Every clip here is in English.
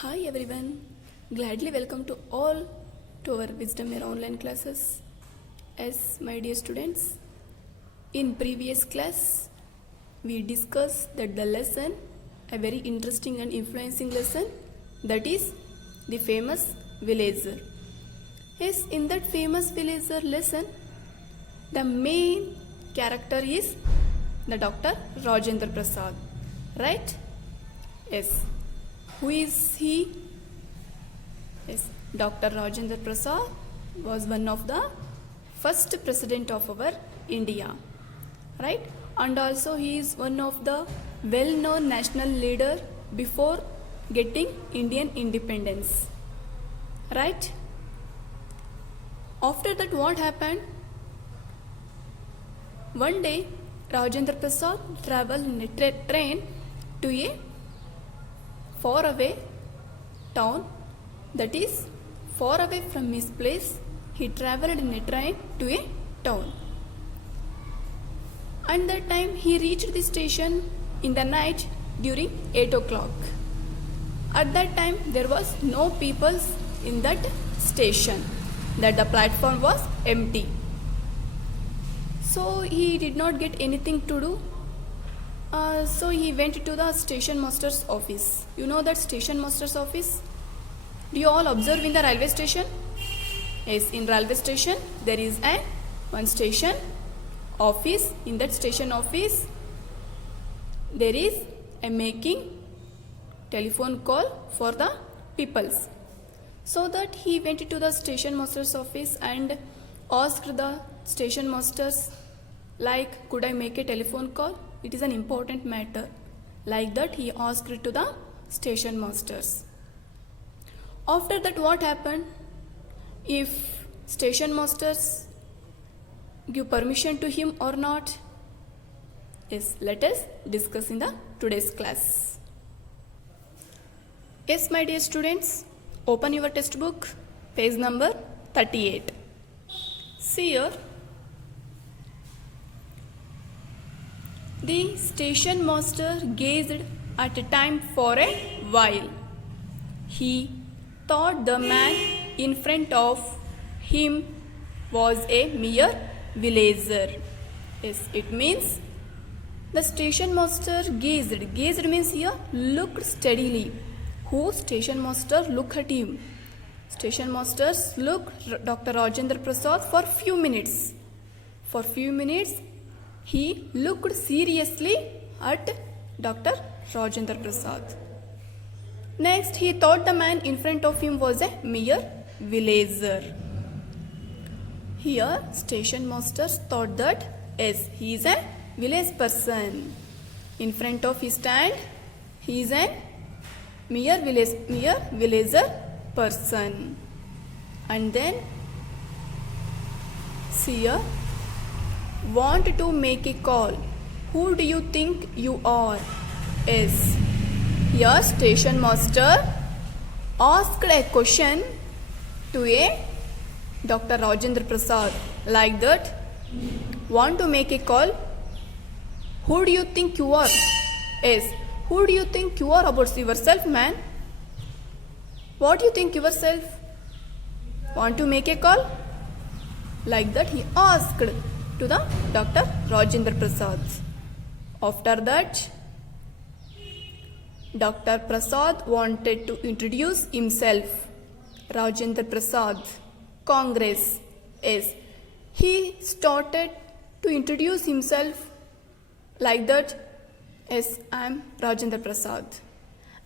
Hi everyone, gladly welcome to all to our Wisdom Air online classes. As my dear students, in previous class we discussed that the lesson, a very interesting and influencing lesson, that is the famous villager. Yes, in that famous villager lesson, the main character is the Dr. Rajendra Prasad, right? Yes. Who is he? Yes, Dr. Rajendra Prasad was one of the first president of our India, right? And also he is one of the well-known national leader before getting Indian independence, right? After that, what happened? One day, Rajendra Prasad traveled in a train to a far away town, that is far away from his place. He traveled in a train to a town, and that time he reached the station in the night during 8 o'clock. At that time there was no people in that station, that the platform was empty. So he did not get anything to do. So he went to the station master's office. You know that station master's office? Do you all observe in the railway station? Yes, in railway station there is one station office. In that station office there is a making telephone call for the peoples. So that he went to the station master's office and asked the station masters, like, could I make a telephone call? It is an important matter. Like that he asked to the station masters. After that, what happened? If station masters give permission to him or not? Yes, let us discuss in the today's class. Yes, my dear students, open your textbook, page number 38. See here. The station master gazed at a time for a while. He thought the man in front of him was a mere villager. Yes, it means the station master gazed. Gazed means here looked steadily. Who? Station master looked at him. Station masters looked Dr. Rajendra Prasad for few minutes. For few minutes he looked seriously at Dr. Rajendra Prasad. Next, he thought the man in front of him was a mere villager. Here, station masters thought that yes, he is a village person. In front of his stand, he is a mere villager person. And then, see here, want to make a call. Who do you think you are? Yes. Here station master asked a question to a Dr. Rajendra Prasad, like that. Want to make a call? Who do you think you are? Yes. Who do you think you are about yourself, man? What do you think yourself? Want to make a call? Like that he asked to the Dr. Rajendra Prasad. After that, Dr. Prasad wanted to introduce himself. Rajendra Prasad, Congress. Yes, he started to introduce himself like that. Yes, I am Rajendra Prasad.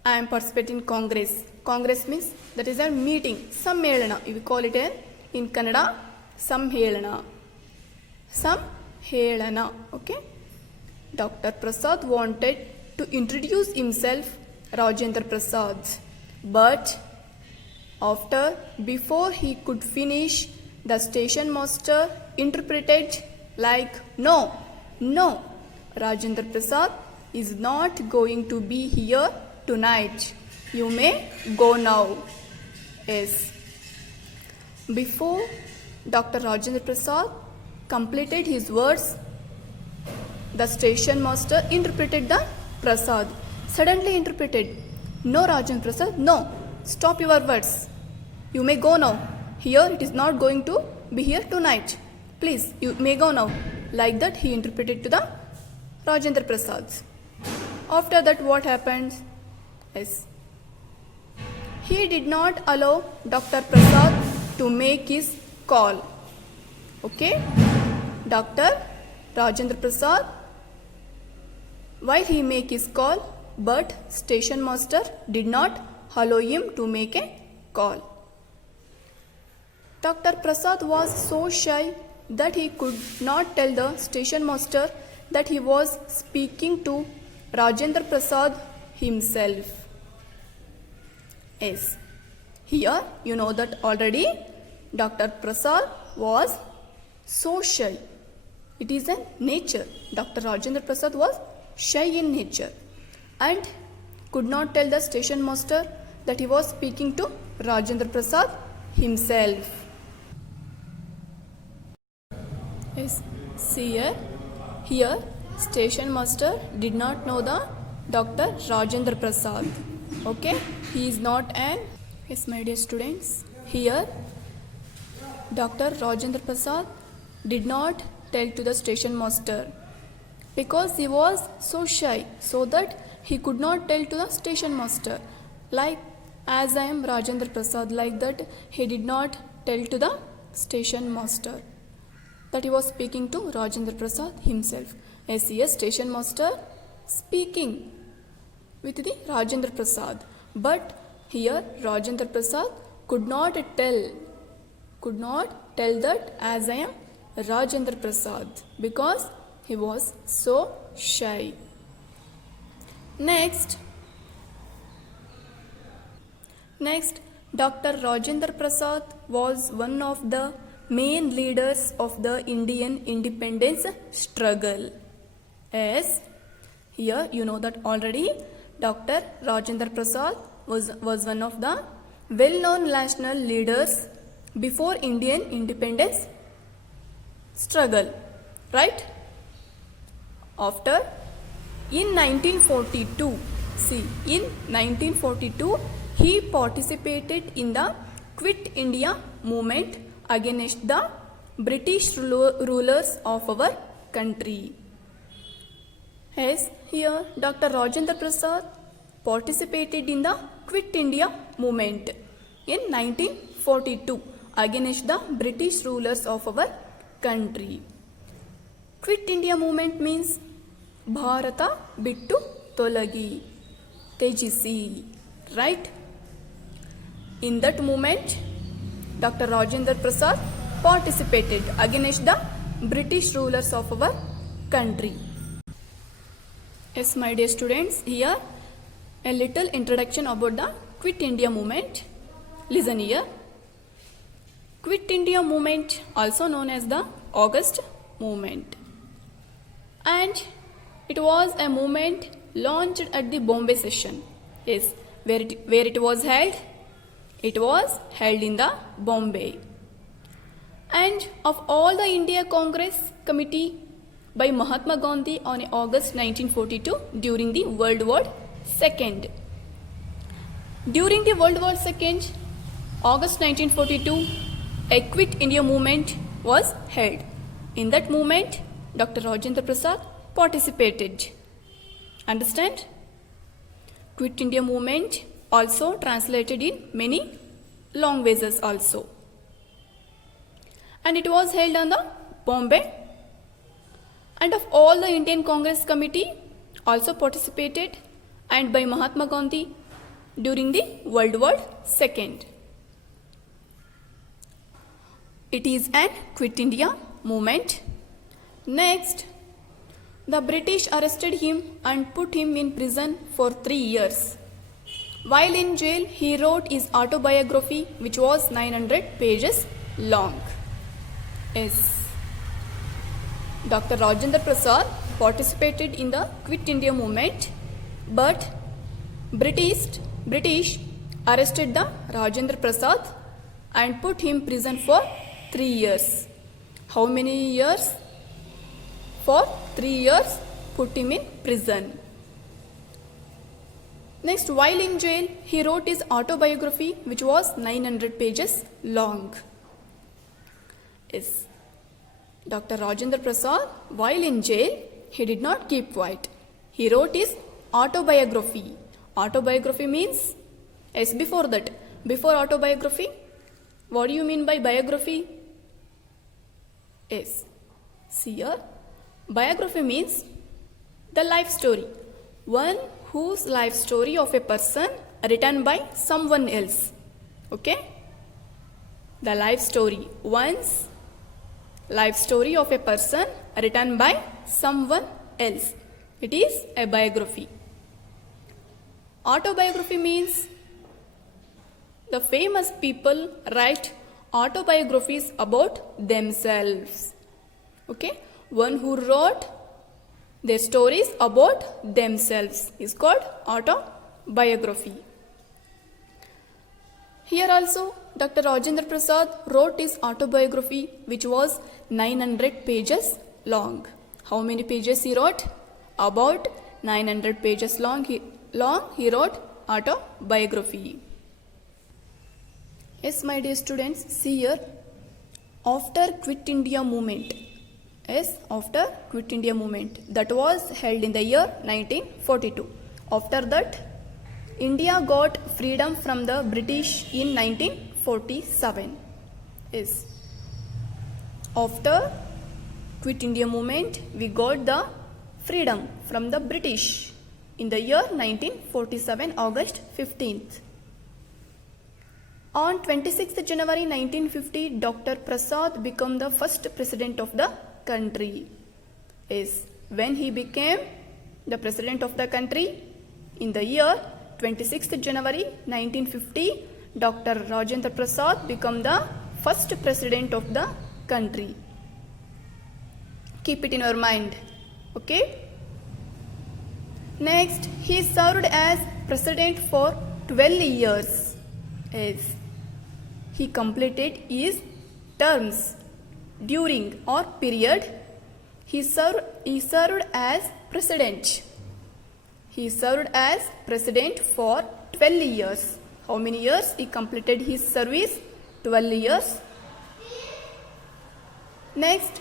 I am participating in Congress. Congress means that is a meeting, Sammelana. We call it in Kannada, Samhelana. Samhelana, okay? Dr. Prasad wanted to introduce himself, Rajendra Prasad, but before he could finish, the station master interpreted like, no, Rajendra Prasad is not going to be here tonight. You may go now. Yes. Before Dr. Rajendra Prasad completed his words, the station master interpreted the Prasad. Suddenly interpreted, no Rajendra Prasad, no, stop your words. You may go now. Here it is not going to be here tonight. Please, you may go now. Like that he interpreted to the Rajendra Prasad. After that what happened? Yes. He did not allow Dr. Prasad to make his call. Okay? Dr. Rajendra Prasad, while he make his call, but station master did not allow him to make a call. Dr. Prasad was so shy that he could not tell the station master that he was speaking to Rajendra Prasad himself. Yes, here you know that already Dr. Prasad was so shy. It is a nature. Dr. Rajendra Prasad was shy in nature and could not tell the station master that he was speaking to Rajendra Prasad himself. Yes, see here station master did not know the Dr. Rajendra Prasad. Okay, he is not an. Yes, my dear students, here Dr. Rajendra Prasad did not tell to the station master because he was so shy, so that he could not tell to the station master. Like, as I am Rajendra Prasad, like that he did not tell to the station master that he was speaking to Rajendra Prasad himself. Yes, yes, station master speaking with the Rajendra Prasad, but here Rajendra Prasad could not tell that as I am Rajendra Prasad because he was so shy. Next, Dr. Rajendra Prasad was one of the main leaders of the Indian independence struggle. Yes, here you know that already Dr. Rajendra Prasad was one of the well-known national leaders before Indian independence struggle, right? After, in 1942, in 1942, he participated in the Quit India movement against the British rulers of our country. Yes, here Dr. Rajendra Prasad participated in the Quit India movement in 1942 against the British rulers of our country. Quit India movement means Bharata Bittu Tolagi Tejisi, right? In that movement, Dr. Rajendra Prasad participated against the British rulers of our country. Yes, my dear students, here a little introduction about the Quit India movement. Listen here. Quit India movement, also known as the August movement, and it was a movement launched at the Bombay session. Yes, where it was held? It was held in the Bombay. And of all the India Congress Committee by Mahatma Gandhi on August 1942 during the World War II. During the World War II, August 1942, a Quit India movement was held. In that movement, Dr. Rajendra Prasad participated. Understand? Quit India movement also translated in many languages also. And it was held on the Bombay. And of all the Indian Congress Committee also participated and by Mahatma Gandhi during the World War II. It is an Quit India movement. Next, the British arrested him and put him in prison for 3 years. While in jail, he wrote his autobiography, which was 900 pages long. Yes. Dr. Rajendra Prasad participated in the Quit India movement, but British arrested the Rajendra Prasad and put him in prison for 3 years. How many years? For 3 years put him in prison. Next, while in jail, he wrote his autobiography, which was 900 pages long. Yes. Dr. Rajendra Prasad, while in jail, he did not keep quiet. He wrote his autobiography. Autobiography means, yes, before that. Before autobiography, what do you mean by biography? Yes. See here, biography means the life story. One whose life story of a person written by someone else. Okay? The life story. One's life story of a person written by someone else. It is a biography. Autobiography means the famous people write autobiographies about themselves. Okay? One who wrote their stories about themselves is called autobiography. Here also, Dr. Rajendra Prasad wrote his autobiography, which was 900 pages long. How many pages he wrote? About 900 pages long he wrote autobiography. Yes, my dear students, see here. After Quit India movement, yes, after Quit India movement, that was held in the year 1942. After that, India got freedom from the British in 1947. Yes. After Quit India movement, we got the freedom from the British in the year 1947, August 15th. On 26th January 1950, Dr. Prasad became the first president of the country. Yes, when he became the president of the country in the year 26th January 1950, Dr. Rajendra Prasad became the first president of the country. Keep it in your mind. Okay? Next, he served as president for 12 years. Yes. He completed his terms during or period. He served as president. He served as president for 12 years. How many years he completed his service? 12 years. Next,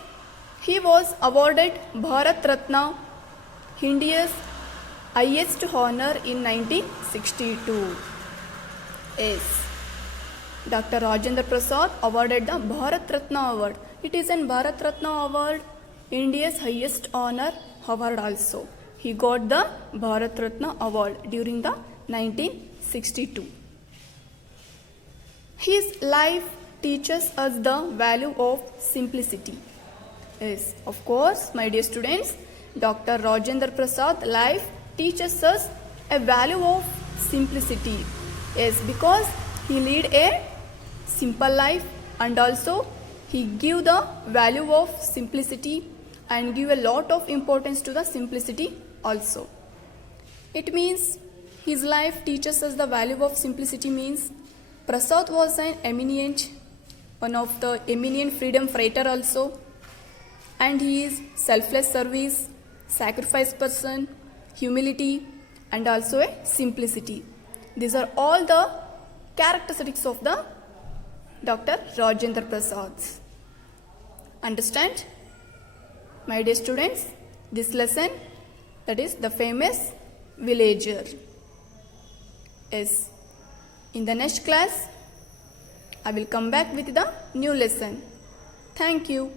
he was awarded Bharat Ratna, India's highest honor in 1962. Yes. Dr. Rajendra Prasad awarded the Bharat Ratna Award. It is an Bharat Ratna Award, India's highest honor award also. He got the Bharat Ratna Award during the 1962. His life teaches us the value of simplicity. Yes, of course, my dear students, Dr. Rajendra Prasad life teaches us a value of simplicity. Yes, because he lead a simple life and also he give the value of simplicity and give a lot of importance to the simplicity also. It means his life teaches us the value of simplicity means Prasad was one of the eminent freedom fighter also, and he is selfless service, sacrifice person, humility and also a simplicity. These are all the characteristics of the Dr. Rajendra Prasad. Understand? My dear students, this lesson, that is the famous villager. Yes. In the next class, I will come back with the new lesson. Thank you.